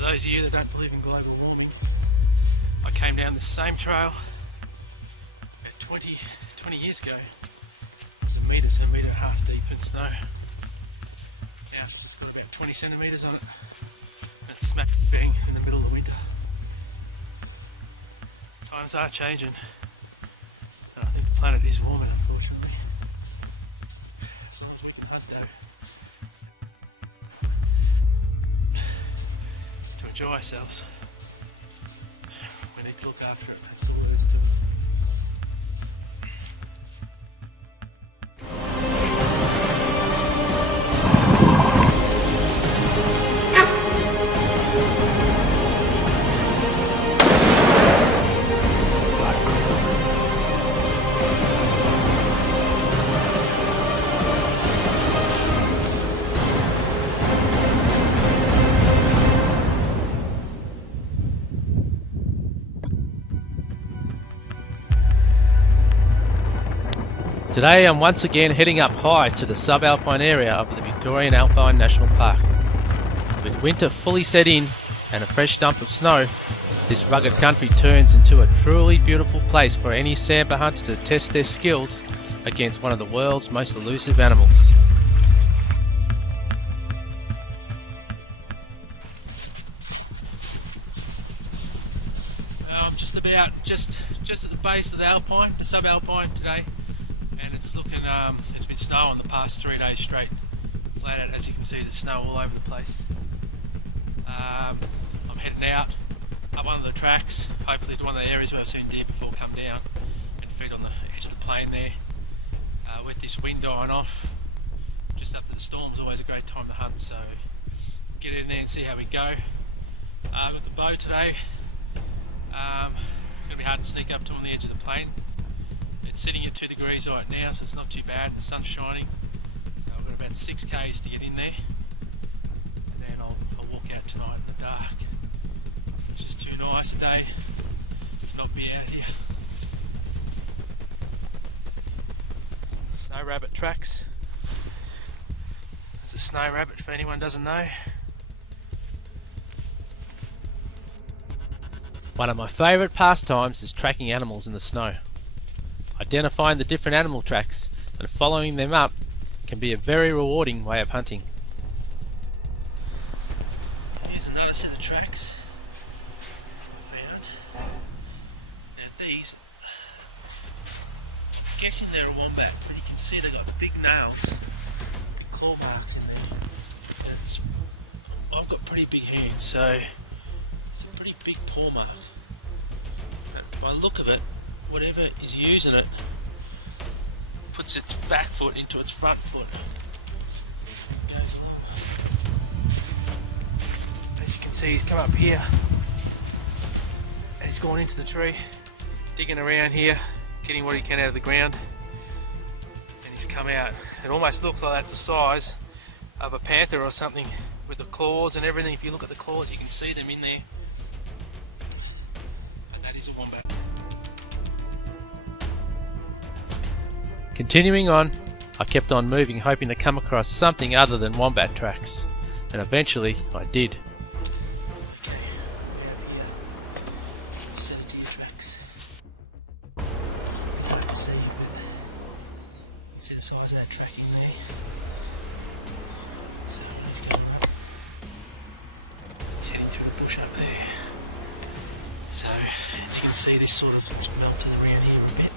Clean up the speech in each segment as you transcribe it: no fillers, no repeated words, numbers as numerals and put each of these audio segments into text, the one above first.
For those of you that don't believe in global warming, I came down the same trail about 20 years ago. It's a metre to a metre and a half deep in snow. Now it's got about 20 centimetres on it. And it's smack bang in the middle of the winter. Times are changing, and I think the planet is warming, unfortunately. As long as we can hunt though, to enjoy ourselves, we need to look after it. That's all it is to Today I'm once again heading up high to the subalpine area of the Victorian Alpine National Park. With winter fully set in and a fresh dump of snow, this rugged country turns into a truly beautiful place for any sambar hunter to test their skills against one of the world's most elusive animals. Well, I'm just at the base of the Alpine, the subalpine today. And it's looking, it's been snow on the past 3 days straight, flat out. As you can see, there's snow all over the place. I'm heading out up one of the tracks, hopefully to one of the areas where I've seen deer before come down and feed on the edge of the plain there. With this wind dying off, just after the storm's always a great time to hunt, so get in there and see how we go. With the bow today, it's going to be hard to sneak up to on the edge of the plain. It's sitting at 2 degrees right now, so it's not too bad. The sun's shining, so I've got about 6 k's to get in there, and then I'll walk out tonight in the dark. It's just too nice a day to not be out here. Snow rabbit tracks. It's a snow rabbit for anyone who doesn't know. One of my favourite pastimes is tracking animals in the snow. Identifying the different animal tracks and following them up can be a very rewarding way of hunting. Here's another set of tracks I found. Now these, I'm guessing they're a wombat, but you can see they've got big nails, big claw marks in there. And I've got pretty big hands, so it's a pretty big paw mark. And by the look of it, whatever is using it puts its back foot into its front foot. As you can see, he's come up here and he's gone into the tree, digging around here, getting what he can out of the ground, and he's come out. It almost looks like that's the size of a panther or something, with the claws and everything. If you look at the claws, you can see them in there. And that is a wombat. Continuing on, I kept on moving, hoping to come across something other than wombat tracks, and eventually I did. Okay, set of deer tracks. Hard to see, but see the size of that track in there. So he's going up. He's heading through the bush up there. So as you can see, this sort of is melted around here a bit.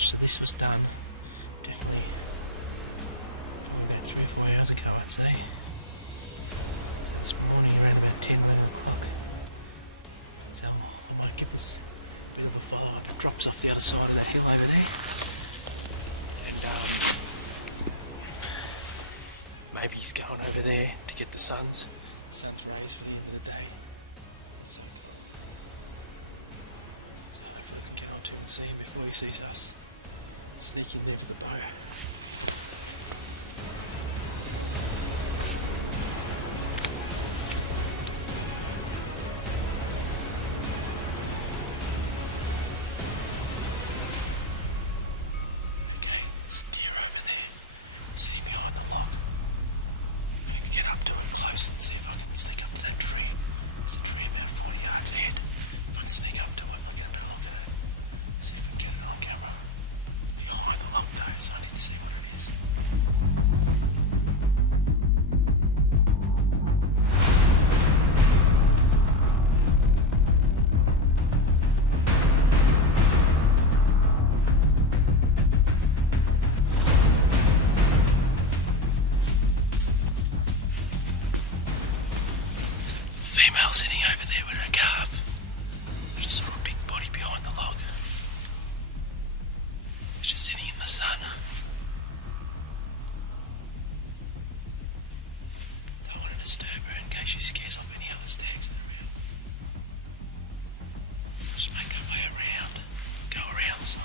So this was done definitely about 3 or 4 hours ago, I'd say. So this morning around about 10, 11 o'clock. So I might give this a bit of a follow up. It drops off the other side of that hill over there. And maybe he's going over there to get the sun's rays for the end of the day. So hopefully we can get on to him and see him before he sees us. Sneaking there with the bow. Okay, there's a deer over there, sitting behind the log. I can get up to him close and see if I can sneak up to that tree. Sneak up to it, we'll get a better look at it. See if we can get it on camera. It's behind the log though, so I need to see what it is. Female sitting over there with her calf. I just saw a big body behind the log. She's just sitting in the sun. Don't want to disturb her in case she scares off any other stags that are around. Just make her way around. Go around the side.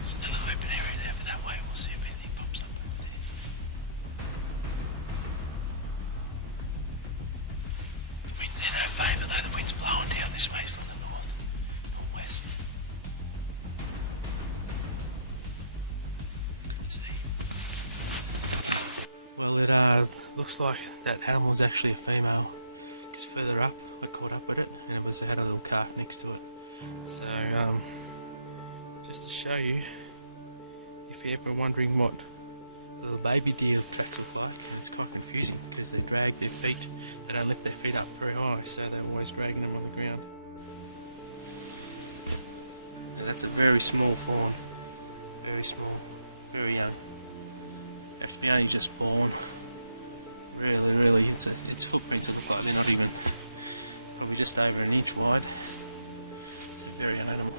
There's another open area there, but that way we'll see if anything pops up over there. The wind's in her favour though, the wind's blowing down this way from the north, northwest. See? Well, it looks like that animal was actually a female, because further up I caught up with it and it had a little calf next to it. So, just to show you, if you're ever wondering what little baby deer tracks look like, it's quite confusing because they drag their feet, they don't lift their feet up very high, so they're always dragging them on the ground. And that's a very small form, very small, very young. Actually only just born. Really, its footprints are probably not even just over an inch wide. It's a very young animal.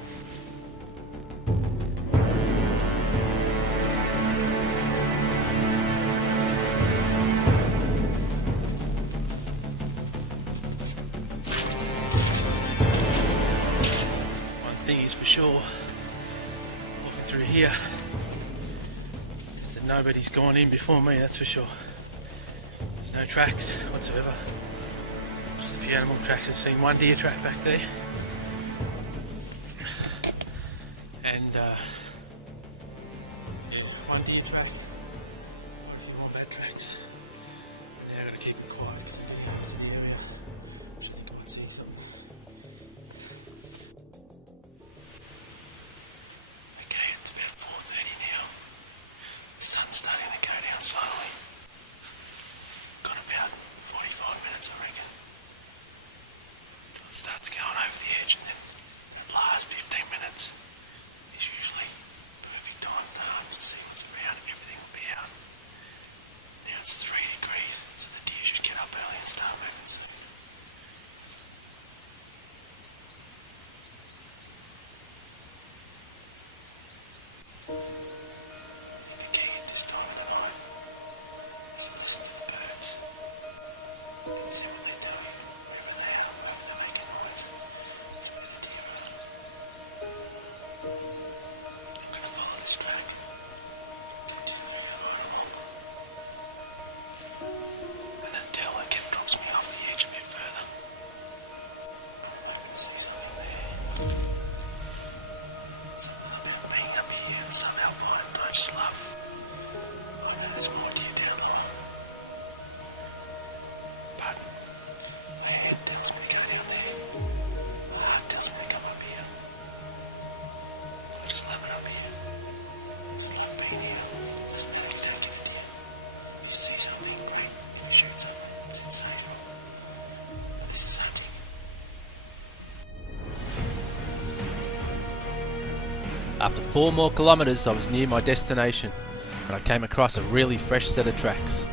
One thing is for sure, looking through here, is that nobody's gone in before me, that's for sure. There's no tracks whatsoever. Just a few animal tracks. I've seen one deer track back there. And yeah, one deer track. Quite a few more back tracks. Now I'm going to keep it quiet because I'm in the area. Which I think I might see something. Okay, it's about 4:30 now. The sun's starting to go down slowly. Got about 45 minutes, I reckon. It starts going over the edge, and then the last 15 minutes is usually the perfect time to see what's around and everything will be out. Now it's 3 degrees, so the deer should get up early and start moving soon. The key at this time of the night is to listen to the birds and see what they're doing, wherever they are, hope they make a noise. It's where the deer are. I'm going to follow this track. Continue along. And until it drops me off the edge a bit further. I see something there. Something about being up here in South Alpine, I just love. There's more deer down the line. But my head tells me to go down there. My heart tells me to come up here. I just love it up here. I just love being here. It doesn't matter what you take it here. You see something great, you shoot something, it's sensational. But this is hunting. After 4 more kilometres I was near my destination when I came across a really fresh set of tracks.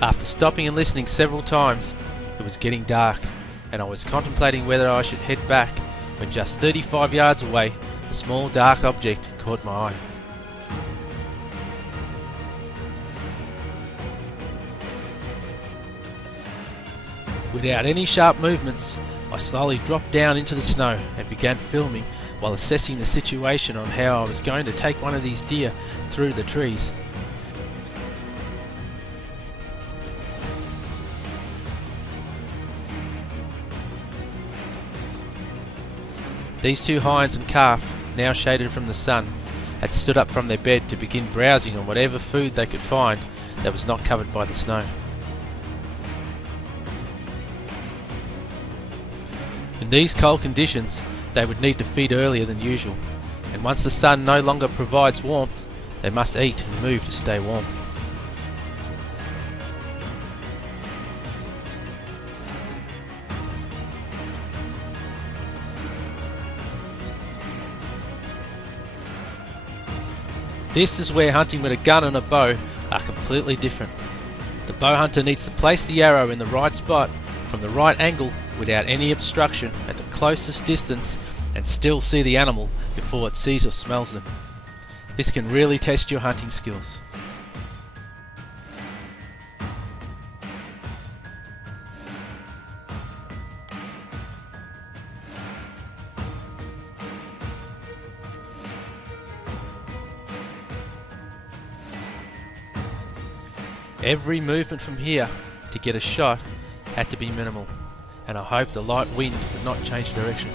After stopping and listening several times, it was getting dark and I was contemplating whether I should head back when just 35 yards away a small dark object caught my eye. Without any sharp movements, I slowly dropped down into the snow and began filming while assessing the situation on how I was going to take one of these deer through the trees. These two hinds and calf, now shaded from the sun, had stood up from their bed to begin browsing on whatever food they could find that was not covered by the snow. In these cold conditions, they would need to feed earlier than usual, and once the sun no longer provides warmth, they must eat and move to stay warm. This is where hunting with a gun and a bow are completely different. The bow hunter needs to place the arrow in the right spot, from the right angle, without any obstruction, at the closest distance, and still see the animal before it sees or smells them. This can really test your hunting skills. Every movement from here to get a shot had to be minimal, and I hope the light wind would not change direction.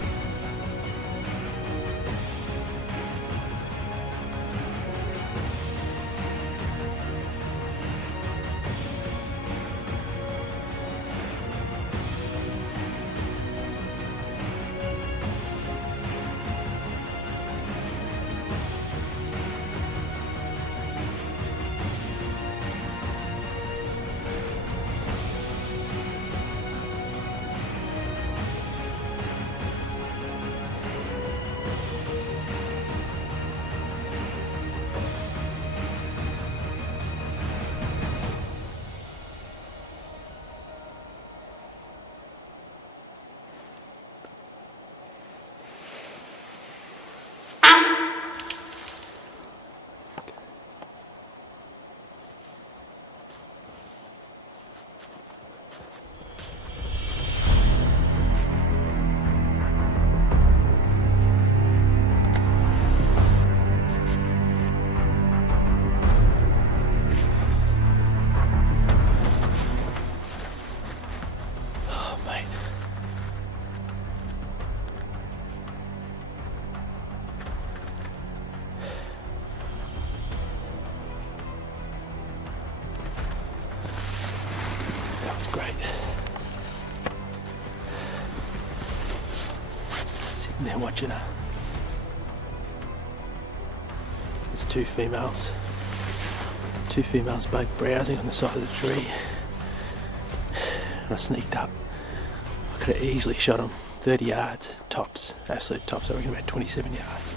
Great. Sitting there watching her. There's two females both browsing on the side of the tree. And I sneaked up. I could have easily shot them 30 yards, tops, absolute tops. I reckon about 27 yards.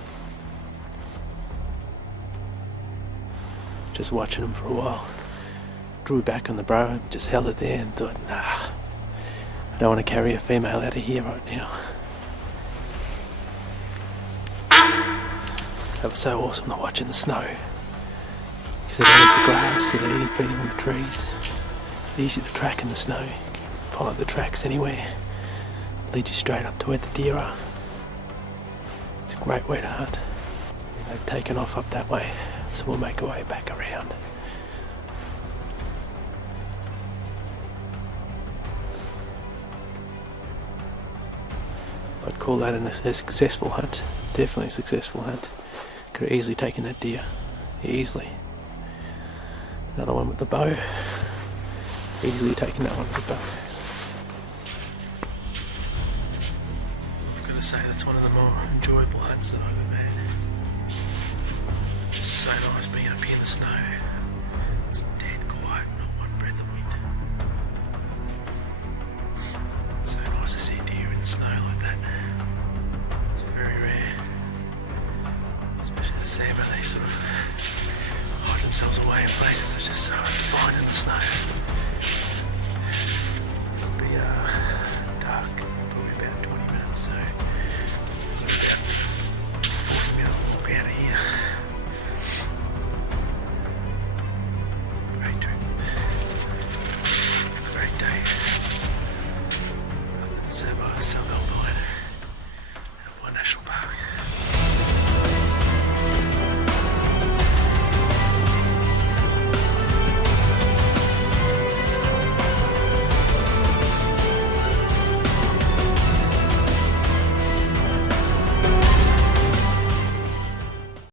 Just watching them for a while. Drew back on the bow, just held it there and thought, nah, I don't want to carry a female out of here right now. That was so awesome to watch in the snow. Because they don't eat the grass, so they're eating, feeding on the trees. Easy to track in the snow. You can follow the tracks anywhere. Lead you straight up to where the deer are. It's a great way to hunt. They've taken off up that way, so we'll make our way back around. I'd call that a successful hunt. Definitely a successful hunt. Could have easily taken that deer. Easily. Another one with the bow. Easily taken that one with the bow. I've got to say that's one of the more enjoyable hunts that I've ever had. Just so nice being up here in the snow. It's dead quiet, not one breath of wind. So nice to see deer in the snow like that. It's very rare. Especially the Sambar, they sort of hide themselves away in places that's just so hard to find in the snow.